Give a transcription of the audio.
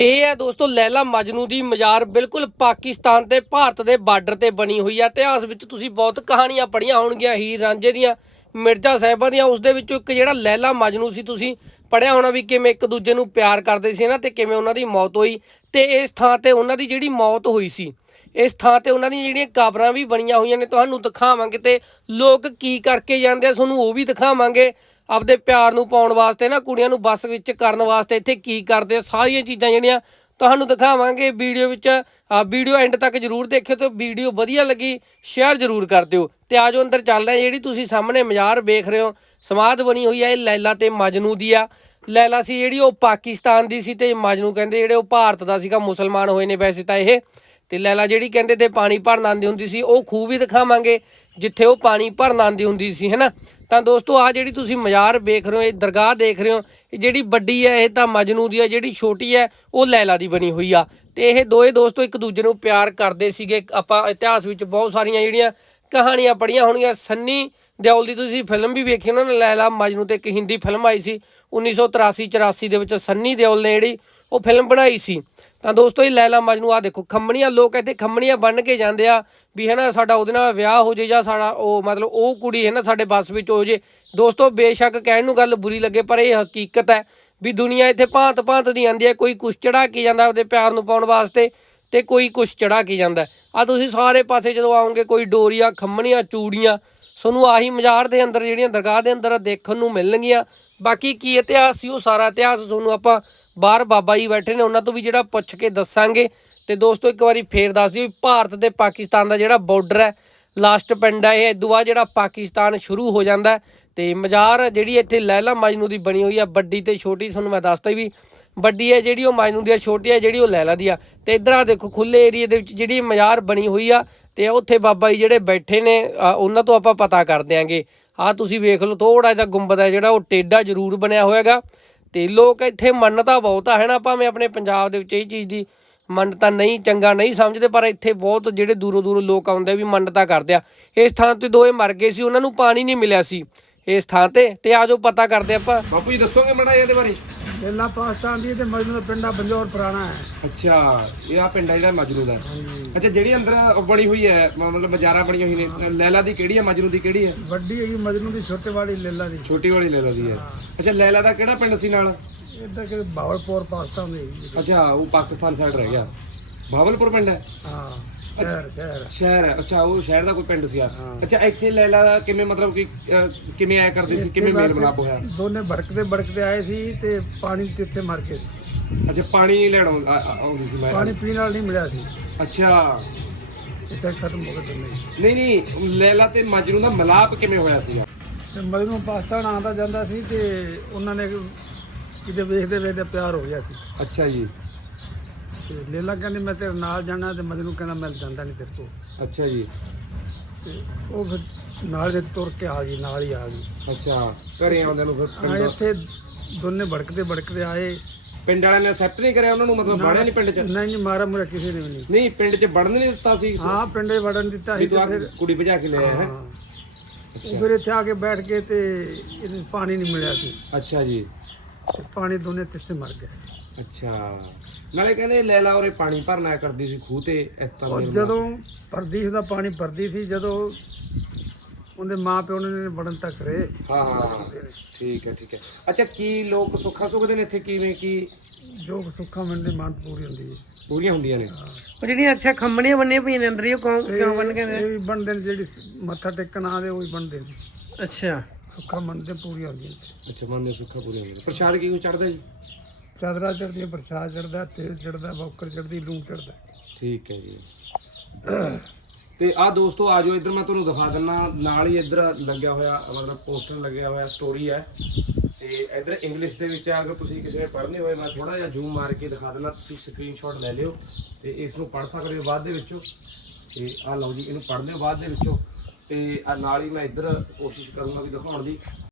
ਇਹ ਹੈ ਦੋਸਤੋ ਲੈਲਾ ਮਜਨੂ ਦੀ ਮਜ਼ਾਰ ਬਿਲਕੁਲ ਪਾਕਿਸਤਾਨ ਤੇ ਭਾਰਤ ਦੇ ਬਾਰਡਰ ਤੇ ਬਣੀ ਹੋਈ ਹੈ ਇਤਿਹਾਸ ਵਿੱਚ ਤੁਸੀਂ ਬਹੁਤ ਕਹਾਣੀਆਂ ਪੜੀਆਂ ਹੋਣਗੀਆਂ ਹੀਰ ਰਾਂਝੇ ਦੀਆਂ ਮਿਰਜ਼ਾ ਸਾਹਿਬਾਂ ਦੀਆਂ ਉਸ ਦੇ ਵਿੱਚੋਂ ਇੱਕ ਜਿਹੜਾ ਲੈਲਾ ਮਜਨੂ ਸੀ ਤੁਸੀਂ ਪੜਿਆ ਹੋਣਾ ਵੀ ਕਿਵੇਂ ਇੱਕ ਦੂਜੇ ਨੂੰ ਪਿਆਰ ਕਰਦੇ ਸੀ ਨਾ ਤੇ ਕਿਵੇਂ ਉਹਨਾਂ ਦੀ ਮੌਤ ਹੋਈ ਤੇ ਇਸ ਥਾਂ ਤੇ ਉਹਨਾਂ ਦੀ ਜਿਹੜੀ ਮੌਤ ਹੋਈ ਸੀ ਇਸ ਥਾਂ ਤੇ ਉਹਨਾਂ ਦੀਆਂ ਜਿਹੜੀਆਂ ਕਬਰਾਂ ਵੀ ਬਣੀਆਂ ਹੋਈਆਂ ਨੇ ਤੁਹਾਨੂੰ ਦਿਖਾਵਾਂਗੇ ਤੇ ਲੋਕ ਕੀ ਕਰਕੇ ਜਾਂਦੇ ਆ ਤੁਹਾਨੂੰ ਉਹ ਵੀ ਦਿਖਾਵਾਂਗੇ ਆਪਦੇ ਪਿਆਰ ਨੂੰ ਪਾਉਣ ਵਾਸਤੇ ਨਾ ਕੁੜੀਆਂ ਨੂੰ ਬੱਸ ਵਿੱਚ ਕਰਨ ਵਾਸਤੇ ਇੱਥੇ ਕੀ ਕਰਦੇ ਆ ਸਾਰੀਆਂ ਚੀਜ਼ਾਂ ਜਿਹੜੀਆਂ ਤੁਹਾਨੂੰ ਦਿਖਾਵਾਂਗੇ ਵੀਡੀਓ ਵਿੱਚ ਆ ਵੀਡੀਓ ਐਂਡ ਤੱਕ ਜਰੂਰ ਦੇਖਿਓ ਤੇ ਵੀਡੀਓ ਵਧੀਆ ਲੱਗੀ ਸ਼ੇਅਰ ਜਰੂਰ ਕਰ ਦਿਓ ਤੇ ਆਜੋ ਅੰਦਰ ਚੱਲਦੇ ਆ ਜਿਹੜੀ ਤੁਸੀਂ ਸਾਹਮਣੇ ਮਜ਼ਾਰ ਵੇਖ ਰਹੇ ਹੋ ਸਮਾਦ ਬਣੀ ਹੋਈ ਹੈ ਇਹ ਲੈਲਾ ਤੇ ਮਜਨੂ ਦੀ ਆ ਲੈਲਾ ਸੀ ਜਿਹੜੀ ਉਹ ਪਾਕਿਸਤਾਨ ਦੀ ਸੀ ਤੇ ਮਜਨੂ ਕਹਿੰਦੇ ਜਿਹੜੇ ਉਹ ਭਾਰਤ ਦਾ ਸੀਗਾ ਮੁਸਲਮਾਨ ਹੋਏ ਨੇ ਵੈਸੇ ਤਾਂ ਇਹ ਤੇ ਲੈਲਾ ਜਿਹੜੀ ਕਹਿੰਦੇ ਤੇ ਪਾਣੀ ਭਰਨ ਆਂਦੀ ਹੁੰਦੀ ਸੀ ਉਹ ਖੂਬ ਹੀ ਦਿਖਾਵਾਂਗੇ ਜਿੱਥੇ ਉਹ ਪਾਣੀ ਭਰਨ ਆਂਦੀ ਹੁੰਦੀ ਸੀ ਹੈਨਾ ਤਾਂ ਦੋਸਤੋ ਆ ਜਿਹੜੀ ਤੁਸੀਂ ਮਜ਼ਾਰ ਵੇਖ ਰਹੇ ਹੋ ਇਹ ਦਰਗਾਹ ਦੇਖ ਰਹੇ ਹੋ ਇਹ ਜਿਹੜੀ ਵੱਡੀ ਹੈ ਇਹ ਤਾਂ ਮਜਨੂ ਦੀ ਹੈ ਜਿਹੜੀ ਛੋਟੀ ਹੈ ਉਹ ਲੈਲਾ ਦੀ ਬਣੀ ਹੋਈ ਆ ਤੇ ਇਹ ਦੋਏ ਦੋਸਤੋ ਇੱਕ ਦੂਜੇ ਨੂੰ ਪਿਆਰ ਕਰਦੇ ਸੀਗੇ ਆਪਾਂ ਇਤਿਹਾਸ ਵਿੱਚ ਬਹੁਤ ਸਾਰੀਆਂ ਜਿਹੜੀਆਂ ਕਹਾਣੀਆਂ ਪੜੀਆਂ ਹੋਣਗੀਆਂ ਸੰਨੀ ਦਿਓਲ ਦੀ ਤੁਸੀਂ ਫਿਲਮ ਵੀ ਵੇਖੀ ਉਹਨਾਂ ਨੇ ਲੈਲਾ ਮਜਨੂ ਤੇ ਇੱਕ ਹਿੰਦੀ ਫਿਲਮ ਆਈ ਸੀ 1983 84 ਦੇ ਵਿੱਚ ਸੰਨੀ ਦਿਓਲ ਨੇ ਜਿਹੜੀ ਉਹ ਫਿਲਮ ਬਣਾਈ ਸੀ ਤਾਂ ਦੋਸਤੋ ਇਹ ਲੈਲਾ ਮਜਨੂ ਆ ਦੇਖੋ ਖੰਮਣੀਆਂ ਲੋਕ ਇੱਥੇ ਖੰਮਣੀਆਂ ਬਣ ਕੇ ਜਾਂਦੇ ਆ ਵੀ ਹੈਨਾ ਸਾਡਾ ਉਹਦੇ ਨਾਲ ਵਿਆਹ ਹੋ ਜੇ ਜਾਂ ਸਾਡਾ ਉਹ ਮਤਲਬ ਉਹ ਕੁੜੀ ਹੈਨਾ ਸਾਡੇ ਬਸ ਵਿੱਚ ਹੋ ਜੇ ਦੋਸਤੋ ਬੇਸ਼ੱਕ ਕਹਿਣ ਨੂੰ ਗੱਲ ਬੁਰੀ ਲੱਗੇ ਪਰ ਇਹ ਹਕੀਕਤ ਹੈ ਵੀ ਦੁਨੀਆ ਇੱਥੇ ਭਾਂਤ ਭਾਂਤ ਦੀ ਆਂਦੀ ਹੈ ਕੋਈ ਕੁਛ ਚੜਾ ਕੇ ਜਾਂਦਾ ਆਪਣੇ ਪਿਆਰ ਨੂੰ ਪਾਉਣ ਵਾਸਤੇ ਤੇ ਕੋਈ ਕੁਛ ਚੜਾ ਕੇ ਜਾਂਦਾ ਆ ਤੁਸੀਂ ਸਾਰੇ ਪਾਸੇ ਜਦੋਂ ਆਉਂਗੇ ਕੋਈ ਡੋਰੀਆਂ ਖੰਮਣੀਆਂ ਚੂੜੀਆਂ ਤੁਹਾਨੂੰ ਆਹੀ ਮਜ਼ਾਰ ਦੇ ਅੰਦਰ ਜਿਹੜੀਆਂ ਦਰਗਾਹ ਦੇ ਅੰਦਰ ਦੇਖਣ ਨੂੰ ਮਿਲਣਗੀਆਂ ਬਾਕੀ ਕੀ ਇਤਿਹਾਸ ਸੀ ਉਹ ਸਾਰਾ ਇਤਿਹਾਸ ਤੁਹਾਨੂੰ ਆਪਾਂ ਬਾਹਰ ਬਾਬਾ ਜੀ ਬੈਠੇ ਨੇ ਉਹਨਾਂ ਤੋਂ ਵੀ ਜਿਹੜਾ ਪੁੱਛ ਕੇ ਦੱਸਾਂਗੇ ਤੇ ਦੋਸਤੋ ਇੱਕ ਵਾਰੀ ਫੇਰ ਦੱਸ ਦਿਓ ਭਾਰਤ ਤੇ ਪਾਕਿਸਤਾਨ ਦਾ ਜਿਹੜਾ ਬਾਰਡਰ ਹੈ ਲਾਸਟ ਪਿੰਡ ਹੈ ਇਹ ਦੁਆ ਜਿਹੜਾ ਪਾਕਿਸਤਾਨ ਸ਼ੁਰੂ ਹੋ ਜਾਂਦਾ ਤੇ ਮਜ਼ਾਰ ਜਿਹੜੀ ਇੱਥੇ ਲੈਲਾ ਮਜਨੂ ਦੀ ਬਣੀ ਹੋਈ ਆ ਵੱਡੀ ਤੇ ਛੋਟੀ ਤੁਹਾਨੂੰ ਮੈਂ ਦੱਸਦਾ ਵੀ ਵੱਡੀ ਹੈ ਜਿਹੜੀ ਉਹ ਮਜਨੂ ਦੀ ਆ ਛੋਟੀ ਹੈ ਜਿਹੜੀ ਉਹ ਲੈਲਾ ਦੀ ਆ ਤੇ ਇਧਰ ਆ ਦੇਖੋ ਖੁੱਲੇ ਏਰੀਆ ਦੇ ਵਿੱਚ ਜਿਹੜੀ ਮਜ਼ਾਰ ਬਣੀ ਹੋਈ ਆ ਤੇ ਉੱਥੇ ਬਾਬਾ ਜੀ ਜਿਹੜੇ ਬੈਠੇ ਨੇ ਉਹਨਾਂ ਤੋਂ ਆਪਾਂ ਪਤਾ ਕਰਦੇ ਆਂਗੇ ਆ ਤੁਸੀਂ ਵੇਖ ਲਓ ਥੋੜਾ ਜਿਹਾ ਗੁੰਬਦ ਹੈ ਜਿਹੜਾ ਉਹ ਟੇਡਾ ਜ਼ਰੂਰ ਬਣਿਆ ਹੋਇਆ ਤੇ ਲੋਕ ਇੱਥੇ ਮੰਨਤਾ ਬਹੁਤ ਆ ਹੈਨਾ ਭਾਵੇਂ ਆਪਣੇ ਪੰਜਾਬ ਦੇ ਵਿੱਚ ਇਹ ਚੀਜ਼ ਦੀ ਮੰਨਤਾ ਨਹੀਂ ਚੰਗਾ ਨਹੀਂ ਸਮਝਦੇ ਪਰ ਇੱਥੇ ਬਹੁਤ ਜਿਹੜੇ ਦੂਰੋਂ ਦੂਰੋਂ ਲੋਕ ਆਉਂਦੇ ਵੀ ਮੰਨਤਾ ਕਰਦੇ ਆ ਇਸ ਥਾਂ ਤੇ ਦੋਏ ਮਰ ਗਏ ਸੀ ਉਹਨਾਂ ਨੂੰ ਪਾਣੀ ਨਹੀਂ ਮਿਲਿਆ ਸੀ ਇਸ ਥਾਂ ਤੇ ਤੇ ਆਜੋ ਪਤਾ ਕਰਦੇ ਆਪਾਂ ਬਾਪੂ ਜੀ ਦੱਸੋਗੇ ਮੜਾ ਇਹਦੇ ਬਾਰੇ ਲੈਲਾ ਪਾਕਿਸਤਾਨ ਦੀ ਤੇ ਮਜਨੂ ਦਾ ਪਿੰਡਾ ਬੰਜੋਰ ਪੁਰਾਣਾ ਹੈ ਅੱਛਾ ਇਹ ਆ ਪਿੰਡਾ ਜਿਹੜਾ ਮਜਨੂ ਦਾ ਅੱਛਾ ਜਿਹੜੀ ਅੰਦਰ ਬਣੀ ਹੋਈ ਹੈ ਮਤਲਬ ਬਾਜ਼ਾਰਾ ਬਣੀ ਹੋਈ ਨੇ ਲੈਲਾ ਦੀ ਕਿਹੜੀ ਹੈ ਮਜਨੂ ਦੀ ਕਿਹੜੀ ਹੈ ਵੱਡੀ ਹੈਗੀ ਮਜਨੂ ਦੀ ਛੋਟੀ ਵਾਲੀ ਲੈਲਾ ਦੀ ਛੋਟੀ ਵਾਲੀ ਲੈਲਾ ਦੀ ਹੈ ਅੱਛਾ ਲੈਲਾ ਦਾ ਕਿਹੜਾ ਪਿੰਡ ਸੀ ਨਾਲ ਇਹ ਕਿ ਬਾਵਲਪੁਰ ਪਾਕਿਸਤਾਨ ਦੇ ਅੱਛਾ ਉਹ ਪਾਕਿਸਤਾਨ ਸਾਈਡ ਰਹਿ ਗਿਆ ਬਾਬਲਪੁਰ ਪਿੰਡ ਹੈ ਹਾਂ ਸ਼ਹਿਰ ਸ਼ਹਿਰ ਸ਼ਹਿਰ ਅੱਛਾ ਉਹ ਸ਼ਹਿਰ ਦਾ ਕੋਈ ਪਿੰਡ ਸੀ ਆ ਅੱਛਾ ਇੱਥੇ ਲੈਲਾ ਦਾ ਕਿਵੇਂ ਮਤਲਬ ਕਿ ਕਿਵੇਂ ਆਇਆ ਕਰਦੇ ਸੀ ਕਿਵੇਂ ਮੇਲ ਮਿਲਾਪ ਹੋਇਆ ਦੋਨੇ ਭੜਕਦੇ ਭੜਕਦੇ ਆਏ ਸੀ ਤੇ ਪਾਣੀ ਤੇ ਇੱਥੇ ਮਰ ਕੇ ਅੱਛਾ ਪਾਣੀ ਲੈਣ ਆਉਂਦੇ ਸੀ ਮੈਂ ਪਾਣੀ ਪੀਣ ਨਾਲ ਨਹੀਂ ਮਿਲਿਆ ਸੀ ਅੱਛਾ ਇੱਥੇ ਖਤਮ ਹੋ ਗਿਆ ਨਹੀਂ ਨਹੀਂ ਨਹੀਂ ਲੈਲਾ ਤੇ ਮਜਰੂ ਦਾ ਮਲਾਪ ਕਿਵੇਂ ਹੋਇਆ ਸੀ ਮਜਰੂ ਪਾਸਤਾ ਪਾਕਿਸਤਾਨ ਦਾ ਜਾਂਦਾ ਸੀ ਤੇ ਉਹਨਾਂ ਨੇ ਕਿਤੇ ਵੇਖਦੇ ਵੇਖਦੇ ਪਿਆਰ ਹੋ ਗਿਆ ਸੀ ਅੱਛਾ ਜੀ ਤੇ ਲੇਲਾ ਕਹਿੰਦੀ ਮੈਂ ਤੇਰੇ ਨਾਲ ਜਾਣਾ ਤੇ ਮਦਨ ਨੂੰ ਕਹਿੰਦਾ ਮੈਂ ਜਾਂਦਾ ਨਹੀਂ ਤੇਰੇ ਕੋ ਅੱਛਾ ਜੀ ਤੇ ਉਹ ਫਿਰ ਨਾਲ ਦੇ ਤੁਰ ਕੇ ਆ ਗਈ ਨਾਲ ਹੀ ਆ ਗਈ ਅੱਛਾ ਘਰੇ ਆਉਂਦੇ ਨੂੰ ਫਿਰ ਪਿੰਡ ਇੱਥੇ ਦੋਨੇ ਭੜਕਦੇ ਭੜਕਦੇ ਆਏ ਪਿੰਡ ਵਾਲਿਆਂ ਨੇ ਐਕਸੈਪਟ ਨਹੀਂ ਕਰਿਆ ਉਹਨਾਂ ਨੂੰ ਮਤਲਬ ਬਾੜਿਆ ਨਹੀਂ ਪਿੰਡ ਚ ਨਹੀਂ ਨਹੀਂ ਮਾਰਾ ਮੁਰਾ ਕਿਸੇ ਨੇ ਨਹੀਂ ਨਹੀਂ ਪਿੰਡ ਚ ਵੜਨ ਨਹੀਂ ਦਿੱਤਾ ਸੀ ਹਾਂ ਪਿੰਡੇ ਦੇ ਵੜਨ ਦਿੱਤਾ ਸੀ ਫਿਰ ਕੁੜੀ ਭਜਾ ਕੇ ਲਿਆ ਹੈ ਅੱਛਾ ਫਿਰ ਇੱਥੇ ਆ ਕੇ ਬੈਠ ਕੇ ਤੇ ਇਹਨੂੰ ਪਾਣੀ ਨਹੀਂ ਮਿਲਿਆ ਸੀ ਅੱਛਾ ਜੀ ਪਾਣੀ ਦੋਨੇ ਤਿੱਸੇ ਮਰ ਗਏ ਅੱਛਾ ਨਾਲੇ ਕਹਿੰਦੇ ਲੈ ਲਾ ਉਹਰੇ ਪਾਣੀ ਭਰਨਾ ਕਰਦੀ ਸੀ ਖੂਹ ਤੇ ਇਸ ਤਰ੍ਹਾਂ ਉਹ ਜਦੋਂ ਪਰਦੀਸ਼ ਦਾ ਪਾਣੀ ਭਰਦੀ ਸੀ ਜਦੋਂ ਉਹਦੇ ਮਾਂ ਮਾਪਿਓ ਨੇ ਬੜਨ ਤੱਕ ਰੇ ਹਾਂ ਹਾਂ ਠੀਕ ਹੈ ਠੀਕ ਹੈ ਅੱਛਾ ਕੀ ਲੋਕ ਸੁੱਖਾ ਦੇ ਨੇ ਇੱਥੇ ਕਿਵੇਂ ਕੀ ਜੋ ਸੁੱਖਾ ਮੰਨਦੇ ਮਨ ਪੂਰੀ ਹੁੰਦੀ ਹੈ ਪੂਰੀਆਂ ਹੁੰਦੀਆਂ ਨੇ ਉਹ ਜਿਹੜੀਆਂ ਅੱਛਾ ਖੰਮਣੀਆਂ ਬੰਨੀਆਂ ਪਈਆਂ ਨੇ ਅੰਦਰ ਹੀ ਕਿਉਂ ਕਿਉਂ ਕੇ ਨੇ ਇਹ ਬੰਦੇ ਜਿਹੜੀ ਮੱਥਾ ਟੇਕਣ ਆਦੇ ਉਹ ਹੀ ਬੰਦੇ ਨੇ ਅੱਛਾ ਸੁੱਖਾ ਮੰਨਦੇ ਪੂਰੀ ਹੁੰਦੀ ਹੈ ਅੱਛਾ ਮੰਨਦੇ ਸੁੱਖਾ ਪੂਰੀ ਹੁੰਦੀ ਹੈ ਪ੍ਰਸ਼ਾਦ ਕੀ ਕੋ ਚੜਦਾ ਜੀ ਚਾਦਰਾ ਚੜਦੀ ਹੈ ਪ੍ਰਸ਼ਾਦ ਚੜਦਾ ਤੇਲ ਚੜਦਾ ਬੌਕਰ ਚੜਦੀ ਲੂਣ ਚੜਦਾ ਠੀਕ ਹੈ ਜੀ ਤੇ ਆ ਦੋਸਤੋ ਆਜੋ ਜਾਓ ਇੱਧਰ ਮੈਂ ਤੁਹਾਨੂੰ ਦਿਖਾ ਦਿੰਨਾ ਨਾਲ ਹੀ ਇੱਧਰ ਲੱਗਿਆ ਹੋਇਆ ਮਤਲਬ ਪੋਸਟਰ ਲੱਗਿਆ ਹੋਇਆ ਸਟੋਰੀ ਹੈ ਤੇ ਇੱਧਰ ਇੰਗਲਿਸ਼ ਦੇ ਵਿੱਚ ਹੈ ਅਗਰ ਤੁਸੀਂ ਕਿਸੇ ਨੇ ਪੜ੍ਹਨੀ ਹੋਵੇ ਮੈਂ ਥੋੜਾ ਜਿਹਾ ਜ਼ੂਮ ਮਾਰ ਕੇ ਦਿਖਾ ਦਿੰਨਾ ਤੁਸੀਂ ਸਕਰੀਨਸ਼ਾਟ ਲੈ ਲਿਓ ਤੇ ਇਸ ਨੂੰ ਪੜ੍ਹ ਸਕਦੇ ਹੋ ਬਾਅਦ ਦੇ ਵਿੱਚੋਂ ਤੇ ਆ ਲਓ ਜੀ ਇਹਨੂੰ ਪੜ੍ਹ ਲਿਓ ਬਾਅਦ ਦੇ ਵਿੱਚੋਂ ਤੇ ਆ ਨਾਲ ਹੀ ਮੈਂ ਇੱਧਰ ਕੋਸ਼ਿਸ਼ ਕਰੂੰਗਾ ਵੀ ਦਿਖਾਉਣ ਦੀ